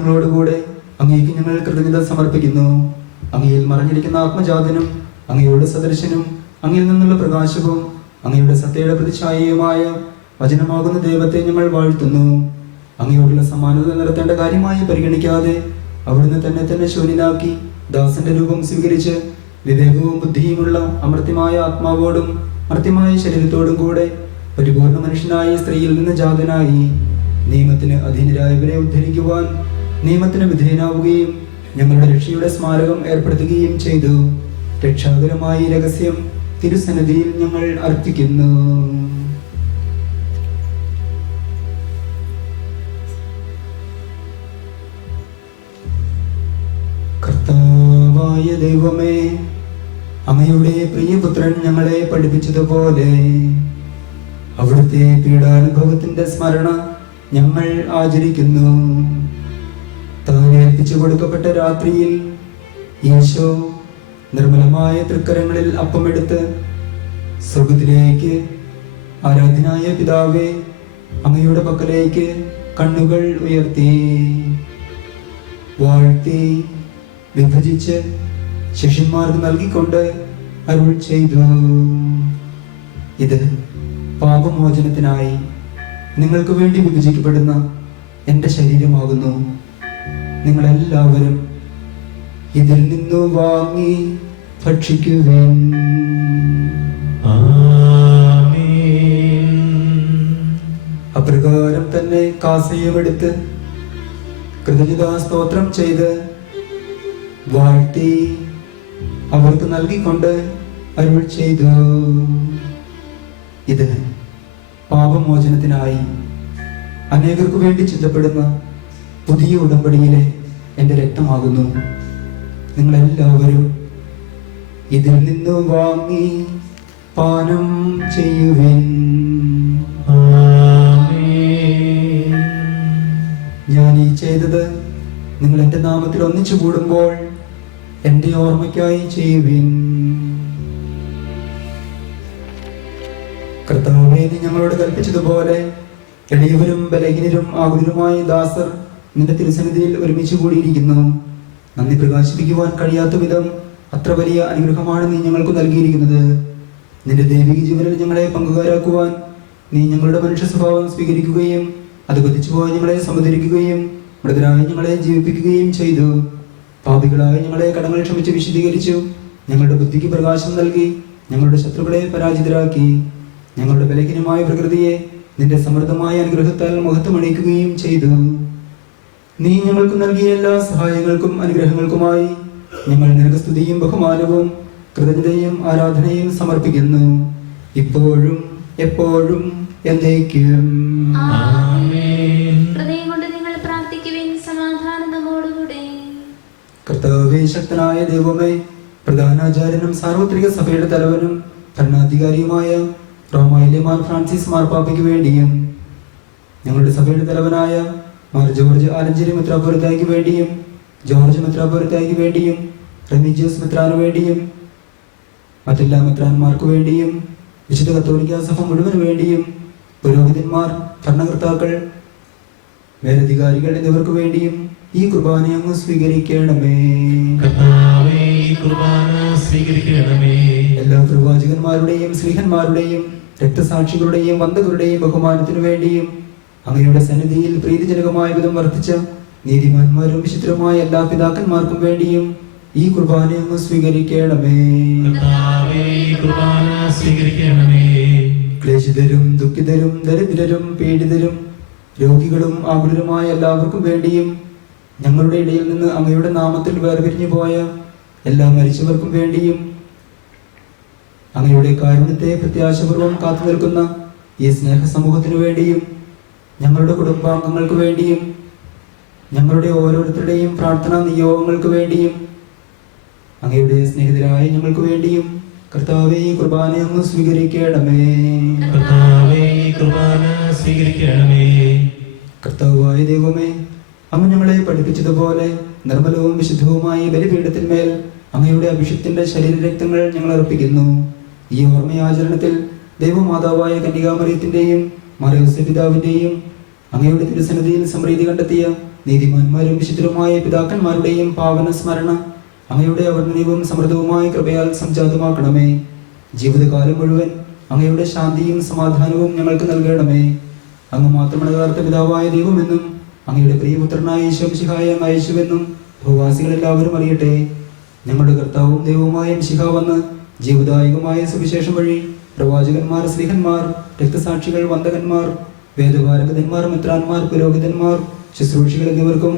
നിങ്ങളോടുകൂടെ അങ്ങേക്ക് ഞങ്ങൾ കൃതജ്ഞത സമർപ്പിക്കുന്നു. അങ്ങയിൽ മറഞ്ഞിരിക്കുന്ന ആത്മജാതനും അങ്ങയുടെ സദൃശനും അങ്ങയിൽ നിന്നുള്ള പ്രകാശവും അങ്ങയുടെ സത്യയുടെ പ്രതിച്ഛായയുമായ വചനമാകുന്ന ദൈവത്തെ ഞങ്ങൾ വാഴ്ത്തുന്നു. അങ്ങയോടുള്ള സമാനത നടത്തേണ്ട കാര്യമായി പരിഗണിക്കാതെ അവിടുന്ന് തന്നെ ശൂന്യനാക്കി ദാസന്റെ രൂപം സ്വീകരിച്ച് വിവേകവും ബുദ്ധിയുമുള്ള അമർത്യമായ ആത്മാവോടും മർത്യമായ ശരീരത്തോടും കൂടെ പരിപൂർണ മനുഷ്യനായ സ്ത്രീയിൽ നിന്ന് ജാതനായി നിയമത്തിന് അധീനരായവരെ ഉദ്ധരിക്കുവാൻ നിയമത്തിന് വിധേയനാവുകയും ഞങ്ങളുടെ രക്ഷയുടെ സ്മാരകം ഏർപ്പെടുത്തുകയും ചെയ്തു. രക്ഷാകരമായ രഹസ്യം തിരുസന്നിധിയിൽ ഞങ്ങൾ അർപ്പിക്കുന്നു. കർത്താവായ ദൈവമേ, അങ്ങയുടെ പ്രിയപുത്രൻ ഞങ്ങളെ പഠിപ്പിച്ചതുപോലെ അവിടുത്തെ പീഡാനുഭവത്തിന്റെ സ്മരണ ഞങ്ങൾ ആചരിക്കുന്നു. താൻ ഏൽപ്പിച്ചു കൊടുക്കപ്പെട്ട രാത്രിയിൽ ഈശോ നിർമ്മലമായ തൃക്കരങ്ങളിൽ അപ്പമെടുത്ത് സ്വർഗ്ഗത്തിലേക്ക് ആരാധനായ പിതാവേ അങ്ങയുടെ പക്കലേക്ക് കണ്ണുകൾ ഉയർത്തി വാഴ്ത്തി വിഭജിച്ച് ശിഷ്യന്മാർക്ക് നൽകിക്കൊണ്ട് അരുൾ ചെയ്തു, ഇത് പാപമോചനത്തിനായി നിങ്ങൾക്ക് വേണ്ടി വിഭജിക്കപ്പെടുന്ന എൻ്റെ ശരീരമാകുന്നു. നിങ്ങളെല്ലാവരും ഇതിൽ നിന്നു വാങ്ങി ഭക്ഷിക്കുവിൻ. അപ്രകാരം തന്നെ കാസയുമെടുത്ത് കൃതജ്ഞതാ സ്തോത്രം ചെയ്ത് വാഴ്ത്തി അവർക്ക് നൽകിക്കൊണ്ട് അരുൾ ചെയ്തു, ഇത് പാപമോചനത്തിനായി അനേകർക്ക് വേണ്ടി ചിന്തപ്പെടുന്ന പുതിയ ഉടമ്പടിയിലെ എൻ്റെ രക്തമാകുന്നു. നിങ്ങളെല്ലാവരും ഇതിൽ നിന്ന് വാങ്ങി പാനം ചെയ്യുവിൻ. ഞാൻ ഈ ചെയ്തത് നിങ്ങൾ എൻ്റെ നാമത്തിൽ ഒന്നിച്ചു കൂടുമ്പോൾ എൻ്റെ ഓർമ്മയ്ക്കായി ചെയ്യുവിൻ. കർത്താവേ, നീ ഞങ്ങളോട് കൽപ്പിച്ചതുപോലെ എളിയവരും ബലഹീനരും ആകുലരുമായ ദാസർ നിന്റെ തിരുസന്നിധിയിൽ ഒരുമിച്ച് കൂടിയിരിക്കുന്നു. നന്ദി പ്രകാശിപ്പിക്കുവാൻ കഴിയാത്ത വിധം അത്ര വലിയ അനുഗ്രഹമാണ് നീ ഞങ്ങൾക്ക് നൽകിയിരിക്കുന്നത്. നിന്റെ ദൈവിക ജീവനിൽ ഞങ്ങളെ പങ്കുകാരാക്കുവാൻ നീ ഞങ്ങളുടെ മനുഷ്യ സ്വഭാവം സ്വീകരിക്കുകയും അത് കൊതിച്ചുപോയി ഞങ്ങളെ സമുദ്ധരിക്കുകയും മൃതരായി ഞങ്ങളെ ജീവിപ്പിക്കുകയും ചെയ്തു. പാപികളായി ഞങ്ങളെ കടങ്ങൾ ക്ഷമിച്ച് വിശദീകരിച്ചു. ഞങ്ങളുടെ ബുദ്ധിക്ക് പ്രകാശം നൽകി ഞങ്ങളുടെ ശത്രുക്കളെ പരാജിതരാക്കി. ഞങ്ങളുടെ ബലഹീനമായ പ്രകൃതിയെ നിന്റെ സമൃദ്ധമായ അനുഗ്രഹത്താൽ മഹത്വമണിയിക്കുകയും ചെയ്തു. നീ ഞങ്ങൾക്ക് നൽകിയ എല്ലാ സഹായങ്ങൾക്കും അനുഗ്രഹങ്ങൾക്കുമായി ഞങ്ങൾ നിനക്ക് സ്തുതിയും ബഹുമാനവും കൃതജ്ഞതയും ആരാധനയും സമർപ്പിക്കുന്നു, ഇപ്പോഴും എപ്പോഴും എന്നേക്കും. കർത്താവേ, ശക്തനായ ദൈവമേ, പ്രധാനാചാര്യനും സാർവത്രിക സഭയുടെ തലവനും ഭരണാധികാരിയുമായ റോമായിലെ മാർ ഫ്രാൻസിസ് മാർപ്പാപ്പയ്ക്ക് വേണ്ടിയും ഞങ്ങളുടെ സഭയുടെ തലവനായ മാർ ജോർജ് ആലഞ്ചേരി മെത്രാപ്പൊലീത്തായ്ക്ക് വേണ്ടിയും ജോർജ് മെത്രാപ്പൊലീത്തായ്ക്ക് വേണ്ടിയും റെമിജിയസ് മെത്രാനു വേണ്ടിയും മറ്റെല്ലാ മെത്രാന്മാർക്ക് വേണ്ടിയും വിശുദ്ധ കത്തോലിക്ക സഭ മുഴുവന് വേണ്ടിയും പുരോഹിതന്മാർ, ഭരണകർത്താക്കൾ, മേലധികാരികൾ എന്നിവർക്ക് വേണ്ടിയും ഈ കുർബാന അങ്ങ് സ്വീകരിക്കണമേ. എല്ലാ പ്രവാചകന്മാരുടെയും സ്ത്രീഹന്മാരുടെയും രക്തസാക്ഷികളുടെയും വന്ദകരുടെയും ബഹുമാനത്തിനു വേണ്ടിയും അങ്ങയുടെ സന്നിധിയിൽ പ്രീതിജനകമായ വിധം വർദ്ധിച്ച നീതിമാന്മാരും വിശുദ്ധരുമായ എല്ലാ പിതാക്കന്മാർക്കും വേണ്ടിയും ഈ കുർബാന അങ്ങ് സ്വീകരിക്കണമേ. ക്ലേശിതരും ദുഃഖിതരും ദരിദ്രരും പീഡിതരും രോഗികളും ആകുലരുമായ എല്ലാവർക്കും വേണ്ടിയും ഞങ്ങളുടെ ഇടയിൽ നിന്ന് അങ്ങയുടെ നാമത്തിൽ വേർപിരിഞ്ഞു പോയ എല്ലാ മരിച്ചവർക്കും വേണ്ടിയും അങ്ങയുടെ കാരുണ്യത്തെ പ്രത്യാശപൂർവം കാത്തു നിൽക്കുന്ന ഈ സ്നേഹ സമൂഹത്തിനു വേണ്ടിയും ഞങ്ങളുടെ കുടുംബാംഗങ്ങൾക്ക് വേണ്ടിയും ഞങ്ങളുടെ ഓരോരുത്തരുടെയും പ്രാർത്ഥനാ നിയോഗങ്ങൾക്ക് വേണ്ടിയും അങ്ങയുടെ സ്നേഹിതരായ ഞങ്ങൾക്ക് വേണ്ടിയും കർത്താവേ, കുർബാന അങ്ങ് സ്വീകരിക്കണമേ. കർത്താവായ ദൈവമേ, അങ്ങ് ഞങ്ങളെ പഠിപ്പിച്ചതുപോലെ നിർമ്മലവും വിശുദ്ധവുമായ ബലിപീഠത്തിന്മേൽ അങ്ങയുടെ അഭിഷിക്തന്റെ ശരീരരക്തങ്ങൾ ഞങ്ങൾ അർപ്പിക്കുന്നു. ഈ ഓർമ്മയാചരണത്തിൽ ദൈവമാതാവായ കന്യകാമറിയത്തിന്റെയും മാർ യോസേഫ് പിതാവിന്റെയും അങ്ങയുടെ തിരുസന്നിധിയിൽ സമൃദ്ധി കണ്ടെത്തിയ നീതിമാന്മാരും വിശുദ്ധരുമായ പിതാക്കന്മാരുടെയും പാവന സ്മരണ അങ്ങയുടെ അവർണ്ണനീയവും സമൃദ്ധവുമായ കൃപയാൽ സംജാതമാക്കണമേ. ജീവിതകാലം മുഴുവൻ അങ്ങയുടെ ശാന്തിയും സമാധാനവും ഞങ്ങൾക്ക് നൽകണമേ. അങ്ങ് മാത്രമാണ് യഥാർത്ഥ പിതാവായ ദൈവമെന്നും അങ്ങയുടെ പ്രിയപുത്രനായ ഈശോ മിശിഹായെ അങ്ങ് അയച്ചുവെന്നും ഭൂവാസികൾ എല്ലാവരും അറിയട്ടെ. ഞങ്ങളുടെ കർത്താവും ദൈവവുമായ മിശിഹ വന്ന് ജീവദായകമായ സുവിശേഷം വഴി പ്രവാചകന്മാർ, സ്ലീഹന്മാർ, രക്തസാക്ഷികൾ, വന്ദകന്മാർ, വേദപാരകന്മാർ, മിത്രാന്മാർ, പുരോഹിതന്മാർ, ശുശ്രൂഷികൾ എന്നിവർക്കും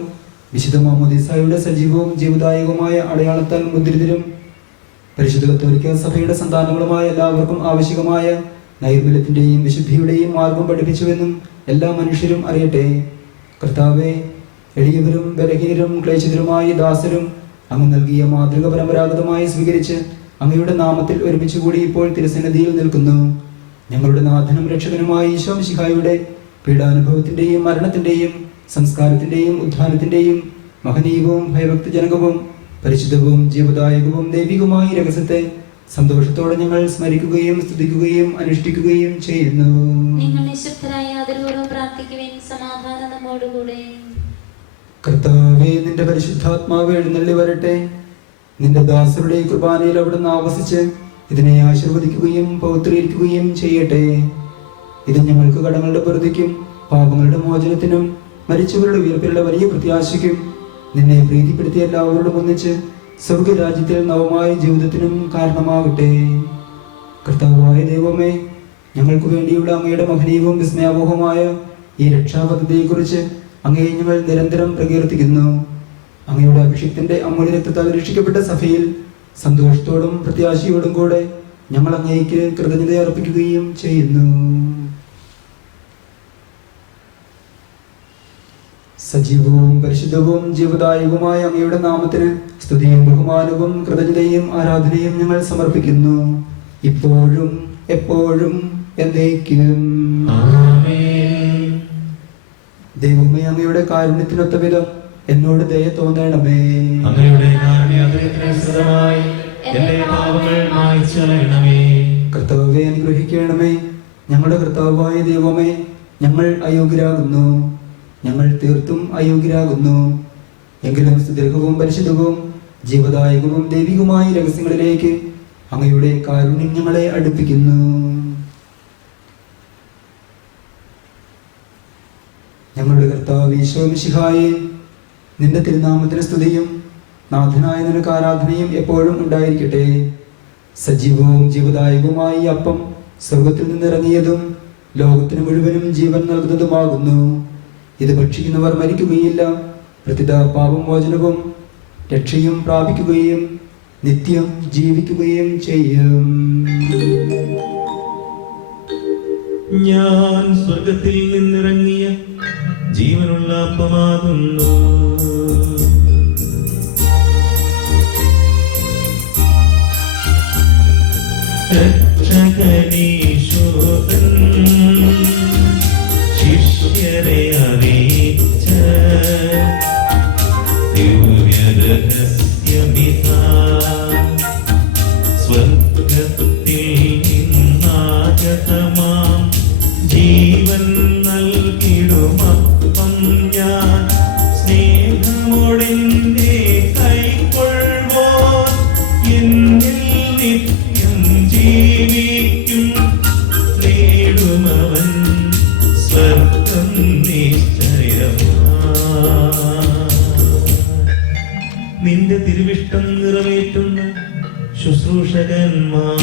വിശുദ്ധ മാമോദീസായുടെ സജീവവും ജീവദായകവുമായ അടയാളത്താൽ മുദ്രിതരും പരിശുദ്ധ കത്തോലിക്ക സഭയുടെ സന്താനങ്ങളുമായ എല്ലാവർക്കും ആവശ്യമായ നൈർമല്യത്തിന്റെയും വിശുദ്ധിയുടെയും മാർഗം പഠിപ്പിച്ചുവെന്നും എല്ലാ മനുഷ്യരും അറിയട്ടെ. കർത്താവെ, എളിയവരും ബലഹീനരും ക്ലേശിതരുമായ ദാസരും അങ്ങ് നൽകിയ മാതൃക പരമ്പരാഗതമായി സ്വീകരിച്ച് അങ്ങയുടെ നാമത്തിൽ ഒരുമിച്ച് കൂടി ഇപ്പോൾ തിരുസന്നിധിയിൽ നിൽക്കുന്നു. ഞങ്ങളുടെ നാഥനും രക്ഷകനുമായ ഈശോ മിശിഹായുടെ പീഡാനുഭവത്തിന്റെയും മരണത്തിന്റെയും സംസ്കാരത്തിന്റെയും ഉത്ഥാനത്തിന്റെയും മഹനീയവും ഭയഭക്തിജനകവും പരിശുദ്ധവും ജീവദായകവും ദൈവികവുമായ രഹസ്യത്തെ സന്തോഷത്തോടെ ഞങ്ങൾ സ്മരിക്കുകയും സ്തുതിക്കുകയും അനുഷ്ഠിക്കുകയും ചെയ്യുന്നു. നിങ്ങൾ നിശബ്ദരായ ആദരവോടെ പ്രാർത്ഥിക്കുവിൻ. സമാധാനം നമ്മോടുകൂടെ. കർത്താവേ, നിന്റെ പരിശുദ്ധാത്മാവ് എഴുന്നള്ളി വരട്ടെ. നിന്റെ ദാസരുടെ കുർബാനയിൽ അവിടുന്ന് ആവസിച്ച് ഇതിനെ ആശീർവദിക്കുകയും പൗത്രീകരിക്കുകയും ചെയ്യട്ടെ. ഇത് ഞങ്ങൾക്ക് കടങ്ങളുടെ പൊറുതിക്കും പാപങ്ങളുടെ മോചനത്തിനും മരിച്ചവരുടെ ഉയർപ്പിലുള്ള വലിയ പ്രത്യാശയ്ക്കും നിന്നെ പ്രീതിപ്പെടുത്തിയ എല്ലാവരോടും ഒന്നിച്ച് സ്വർഗരാജ്യത്തിൽ നവമായ ജീവിതത്തിനും കാരണമാകട്ടെ. കർത്താവായ ദൈവമേ, ഞങ്ങൾക്ക് വേണ്ടിയുള്ള അങ്ങയുടെ മഹനീയവും വിസ്മയാവഹവുമായ ഈ രക്ഷാപദ്ധതിയെക്കുറിച്ച് അങ്ങയെ ഞങ്ങൾ നിരന്തരം പ്രകീർത്തിക്കുന്നു. അങ്ങയുടെ അഭിഷിക്തന്റെ അമൂല്യ രക്തത്താൽ രക്ഷിക്കപ്പെട്ട സഭയിൽ സന്തോഷത്തോടും പ്രത്യാശയോടും കൂടെ ഞങ്ങൾ അങ്ങേക്ക് കൃതജ്ഞത അർപ്പിക്കുകയും ചെയ്യുന്നു. സജീവവും പരിശുദ്ധവും ജീവദായകവുമായ അങ്ങയുടെ നാമത്തിന് സ്തുതിയും ബഹുമാനവും കൃതജ്ഞതയും ആരാധനയും ഞങ്ങൾ സമർപ്പിക്കുന്നു, ഇപ്പോഴും എപ്പോഴും എന്നേക്കും. ദൈവമേ, അങ്ങയുടെ കാരുണ്യത്തിനൊത്ത വിധം എന്നോട് ദയ തോന്നണമേ. കർത്താവെ, അനുഗ്രഹിക്കണമേ. ഞങ്ങളുടെ കർത്താവായ ദൈവമേ, ഞങ്ങൾ അയോഗ്യരാകുന്നു, ഞങ്ങൾ തീർത്തും അയോഗ്യരാകുന്നു. എങ്കിലും സുദീർഘവും പരിശുദ്ധവും ജീവദായകവും ദൈവികവുമായ രഹസ്യങ്ങളിലേക്ക് അങ്ങയുടെ കാരുണ്യം ഞങ്ങളെ അടുപ്പിക്കുന്നു. ഞങ്ങളുടെ കർത്താവ് ഈശോ മിശിഹായേ, നിന്റെ തിരുനാമത്തിന് സ്തുതിയും നാഥനായ നിനക്ക് ആരാധനയും എപ്പോഴും ഉണ്ടായിരിക്കട്ടെ. സജീവവും ജീവദായകവുമായ ഈ അപ്പം സ്വർഗത്തിൽ നിന്നിറങ്ങിയതും ലോകത്തിന് മുഴുവനും ജീവൻ നൽകുന്നതുമാകുന്നു. ഇത് ഭക്ഷിക്കുന്നവർ മരിക്കുകയില്ല, പ്രത്യുത പാപമോചനവും രക്ഷയും പ്രാപിക്കുകയും നിത്യം ജീവിക്കുകയും ചെയ്യും. ഞാൻ സ്വർഗത്തിൽ നിന്നിറങ്ങിയ ജീവനുള്ള അപ്പമാകുന്നു. രക്ഷകനീശോദൻ ശിഷ്യരെ അറിയിച്ച ദിവ്യരഹസ്യമിതാ, സ്വർഗത്തിൽ നിന്നാഗതമാം ജീവൻ നൽകിടുമപ്പം ഞാൻ സ്നേഹമോടെന്റെ കൈക്കൊള്ളുവോ, എന്നിൽ നിത്യം ജീവിക്കും, നേടുമവൻ സ്വർഗം നിശ്ചയമാ. നിന്റെ തിരുവിഷ്ടം നിറവേറ്റുന്ന ശുശ്രൂഷകന്മാർ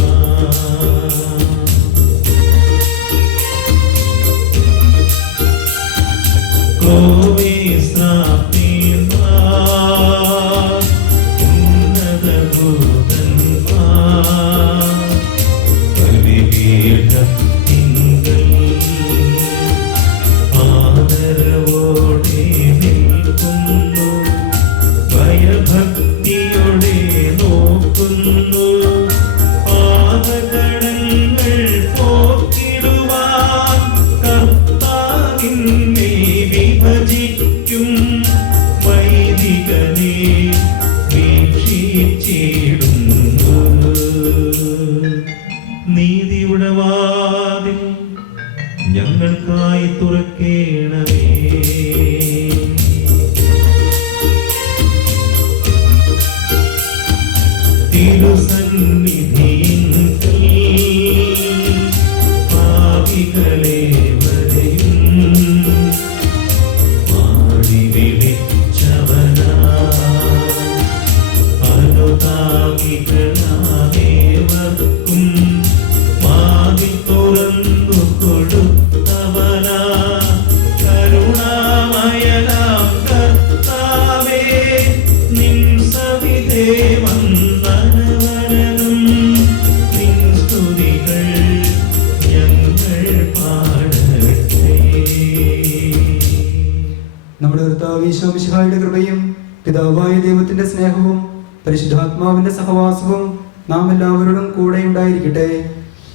ഈശോ മിശിഹായുടെ കൃപയും പിതാവായ ദൈവത്തിന്റെ സ്നേഹവും പരിശുദ്ധാത്മാവിന്റെ സഹവാസവും നാം എല്ലാവരോടും കൂടെ ഉണ്ടായിരിക്കട്ടെ,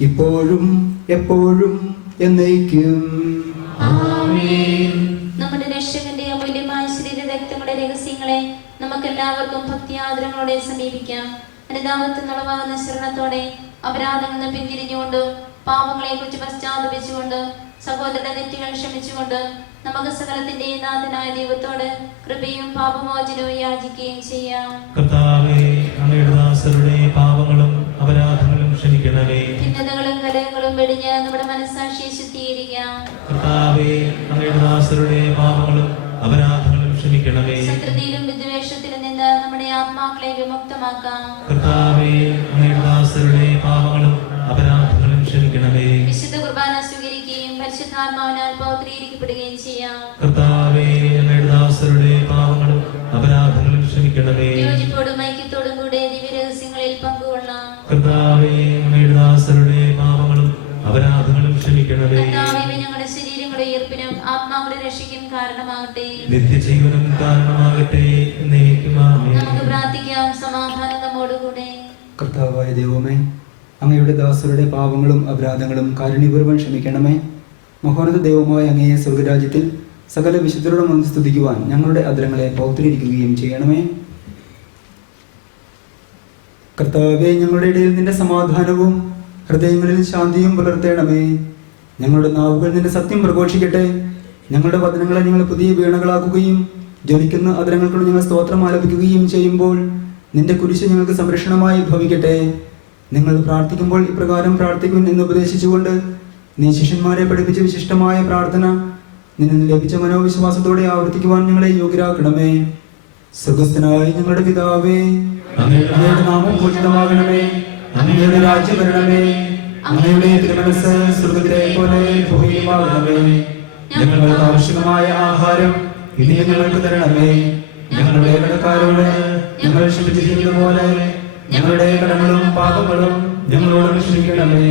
ഇപ്പോഴും എപ്പോഴും എന്നേക്കും. നമ്മുടെ രക്ഷകന്റെ അമൂല്യമായ ശരീരരക്തങ്ങളുടെ രഹസ്യങ്ങളെ നമുക്കെല്ലാവർക്കും ഭക്തിയാദരങ്ങളോടെ സമീപിക്കാം. അനുതാപത്തിൽ നിളവാകുന്ന ശരണത്തോടെ അപരാധങ്ങളിൽ നിന്ന് പിന്തിരിഞ്ഞുകൊണ്ട് പാപങ്ങളെ കുറിച്ച് പശ്ചാത്തപിച്ചുകൊണ്ട് സഹോദരന്റെ തെറ്റുകൾ ക്ഷമിച്ചുകൊണ്ട് നമുക്ക് സകലത്തിന്റെ നാഥനായ ദൈവത്തോട് കൃപയും പാപമോചനവും യാചിക്കുകയും ചെയ്യാം. കർത്താവേ, അങ്ങയുടെ ദാസരുടെ പാപങ്ങളും അപരാധങ്ങളും ക്ഷമിക്കണമേ. ഭിന്നതകളും കലഹങ്ങളും വെടിഞ്ഞ് നമ്മുടെ മനസ്സാക്ഷിയെ ശുദ്ധീകരിക്കാം. കർത്താവേ, അങ്ങയുടെ ദാസരുടെ പാപങ്ങളും അപരാധങ്ങളും ക്ഷമിക്കണമേ. ശത്രുതയിലും വിദ്വേഷത്തിലും നിന്ന് നമ്മുടെ ആത്മാക്കളെ വിമുക്തമാക്കാം. കർത്താവേ, അങ്ങയുടെ ദാസരുടെ പാപങ്ങളും അപരാധങ്ങളും ക്ഷമിക്കണമേ. വിശുദ്ധ കുർബാന സ്വീകരിക്കുകയും പരിശുദ്ധാത്മാവിനാൽ പൗത്രീകരിക്കപ്പെടുകയും ചെയ്യാം. കർത്താവേ, അങ്ങയുടെ ദാസരുടെ പാപങ്ങളും അപരാധങ്ങളും ക്ഷമിക്കണമേ. യോജിപ്പോടും ഐക്യത്തോടും കൂടെ ദിവ്യരഹസ്യങ്ങളിൽ പങ്കുകൊള്ളാം. കർത്താവേ, അങ്ങയുടെ ദാസരുടെ പാപങ്ങളും അപരാധങ്ങളും ക്ഷമിക്കണമേ. കർത്താവേ, ഞങ്ങളുടെ ശരീരങ്ങളുടെ ഉയർപ്പിനും ആത്മാക്കളുടെ രക്ഷയ്ക്കും കാരണമാകട്ടെ, നിത്യജീവനും കാരണമാകട്ടെ. എന്നേക്കും ആമേൻ. നമുക്ക് പ്രാർത്ഥിക്കാം. സമാധാനം നമ്മോടുകൂടെ. കർത്താവായ ദൈവമേ, അങ്ങയുടെ ദാസരുടെ പാപങ്ങളും അപരാധങ്ങളും കാരുണ്യപൂർവ്വം ക്ഷമിക്കണമേ. മഹോന്നത ദൈവമായ അങ്ങയെ സ്വർഗരാജ്യത്തിൽ സകല വിശുദ്ധരുടെ മുന്നിൽ സ്തുതിക്കുവാൻ ഞങ്ങളുടെ അധരങ്ങളെ പൗത്രീകരിക്കുകയും ചെയ്യണമേ. കർത്താവേ, ഞങ്ങളുടെ ഇടയിൽ നിന്റെ സമാധാനവും ഹൃദയങ്ങളിൽ ശാന്തിയും പുലർത്തേണമേ. ഞങ്ങളുടെ നാവുകൾ നിന്റെ സത്യം പ്രഘോഷിക്കട്ടെ. ഞങ്ങളുടെ വചനങ്ങളെ ഞങ്ങൾ പുതിയ വീണകളാക്കുകയും ജ്വലിക്കുന്ന അധരങ്ങൾക്കൊണ്ട് ഞങ്ങൾ സ്തോത്രം ആലപിക്കുകയും ചെയ്യുമ്പോൾ നിന്റെ കുരിശ് ഞങ്ങൾക്ക് സംരക്ഷണമായി ഭവിക്കട്ടെ. നിങ്ങൾ പ്രാർത്ഥിക്കുമ്പോൾ ഇപ്രകാരം പ്രാർത്ഥിക്കുവിൻ എന്ന് ഉപദേശിച്ചുകൊണ്ട് നീ ശിഷ്യന്മാരെ പഠിപ്പിച്ച വിശിഷ്ടമായ പ്രാർത്ഥന നിന്നിൽ ലഭിച്ച മനോവിശ്വാസത്തോടെ ആവർത്തിക്കുവാൻ ഞങ്ങളെ യോഗ്യരാക്കണമേ. സ്വർഗ്ഗസ്ഥനായ ഞങ്ങളുടെ പിതാവേ, അങ്ങയുടെ നാമം പൂജിതമാകണമേ. അങ്ങയുടെ രാജ്യം വരണമേ. അങ്ങയുടെ തിരുമനസ്സ് സ്വർഗ്ഗത്തിലെ പോലെ ഭൂമിയിലുമാകണമേ. ഞങ്ങൾക്ക് ആവശ്യമായ ആഹാരം ഇനി ഞങ്ങൾക്ക് തരണമേ. ഞങ്ങളുടെ കടക്കാരോട് ഞങ്ങൾ ക്ഷമിച്ചിരിക്കുന്നത് പോലെ ഞങ്ങളുടെ കടങ്ങളും പാപങ്ങളും ഞങ്ങളോട് ക്ഷമിക്കണമേ.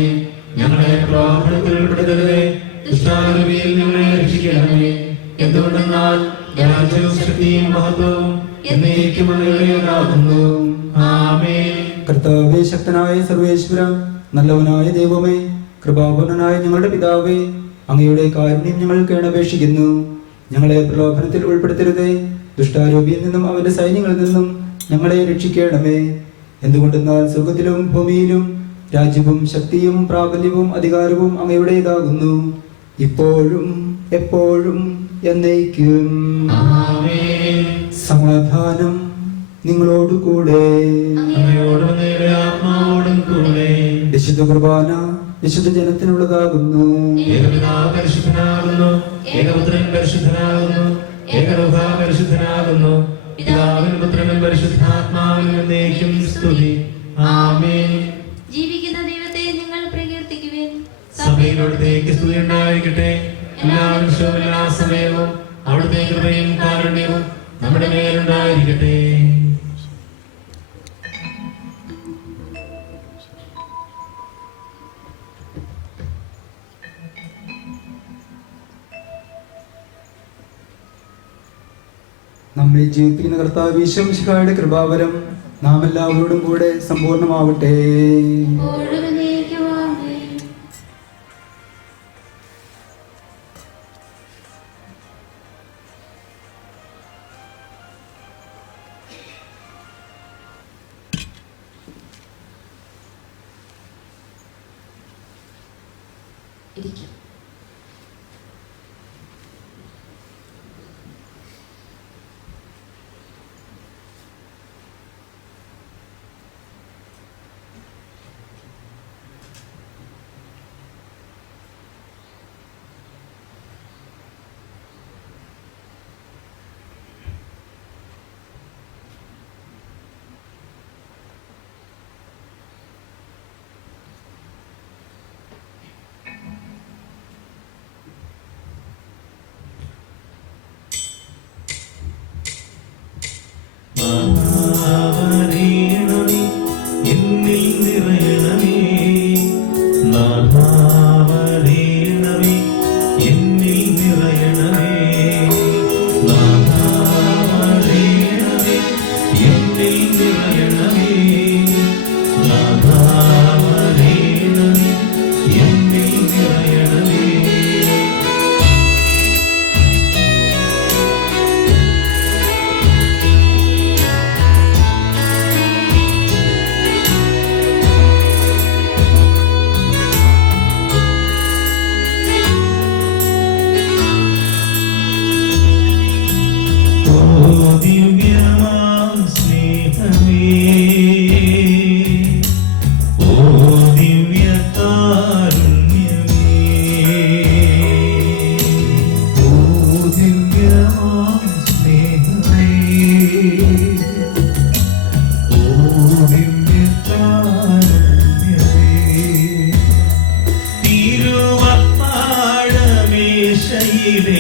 ഞങ്ങളെ പ്രലോഭനത്തിൽ ഉൾപ്പെടുത്തരുതേ, ദുഷ്ടാരൂപിയിൽ ഞങ്ങളെ രക്ഷിക്കണമേ. എന്തുകൊണ്ടെന്നാൽ രാജ്യവും ശക്തിയും മഹത്വവും എന്നേക്കും അങ്ങയുടേതാകുന്നു. ആമേൻ. കർത്താവേ, ശക്തനായ സർവേശ്വര, നല്ലവനായ ദൈവമേ, കൃപാപൂർണനായ ഞങ്ങളുടെ പിതാവേ, അങ്ങയുടെ കാരുണ്യം ഞങ്ങൾ കേണപേക്ഷിക്കുന്നു. ഞങ്ങളെ പ്രലോഭനത്തിൽ ഉൾപ്പെടുത്തരുതേ, ദുഷ്ടാരൂപിയിൽ നിന്നും അവന്റെ സൈന്യങ്ങളിൽ നിന്നും ഞങ്ങളെ രക്ഷിക്കണമേ. എന്തുകൊണ്ടെന്നാൽ സ്വർഗത്തിലും ഭൂമിയിലും രാജ്യവും ശക്തിയും പ്രാബല്യവും അധികാരവും അങ്ങയുടേതാകുന്നു, ഇപ്പോഴും എപ്പോഴും എന്നേക്കും. സമാധാനം നിങ്ങളോടുകൂടെ. വിശുദ്ധ കുർബാന വിശുദ്ധ ജനത്തിനുള്ളതാകുന്നു. പരിശുദ്ധനാകുന്നു, ഏകപുത്രൻ പരിശുദ്ധനാകുന്നു, ഏകരൂഹ പരിശുദ്ധനാകുന്നു, പിതാവിനും പുത്രനും പരിശുദ്ധാത്മാവിനും എന്നേക്കും സ്തുതി. ആമേൻ. ജീവിക്കുന്ന ദൈവത്തെ നിങ്ങൾ പ്രകീർത്തിക്കുവിൻ. സഭയിലവിടുത്തേക്ക് സ്തുതി ഉണ്ടായിരിക്കട്ടെ. എല്ലാ നിമിഷവും എല്ലാ സമയവും അവിടുത്തെ കൃപയും കാരുണ്യവും നമ്മുടെ മേലുണ്ടായിരിക്കട്ടെ. നമ്മെ ജീവിപ്പിക്കുന്ന കർത്താവ് ഈശോ മിശിഹായുടെ കൃപാവരം നാം എല്ലാവരോടും കൂടെ സമ്പൂർണ്ണമാവട്ടെ. ഇപ്പോഴും എന്നേക്കും ആമേൻ. ഇരിക്കാം. ഇവിടെ